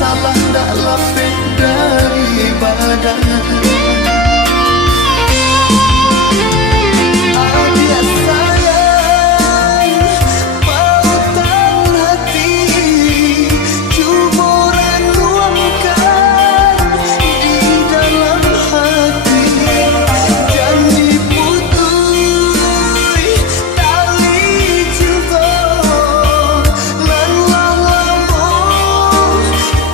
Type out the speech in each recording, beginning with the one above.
salah ndak lapik daripada adia sayang pautan hati kuburan luangkan di dalam hati janji putui tali cinta lan lalamu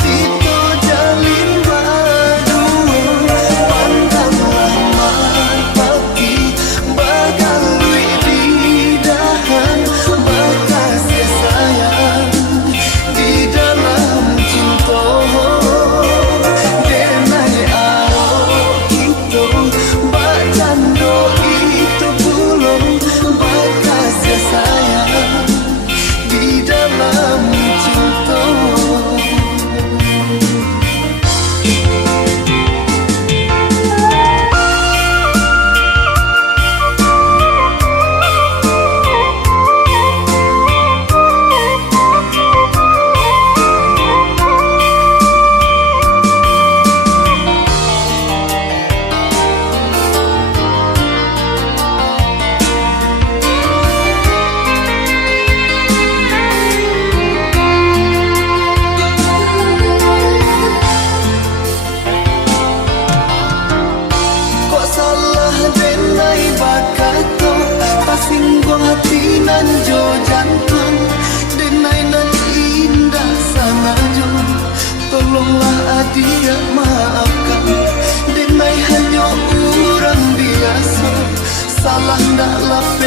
tito jalin badu pandanglah mati bagalui lidahan bekas sayang di dalam cinta denai aro itu bacando itu belum bekas sayang di dalam cinta. Denai bakato pasinggo hati nan jo jantung denai nan indah sangajo tolonglah adia maafkan denai hanya orang biasa salah ndak lape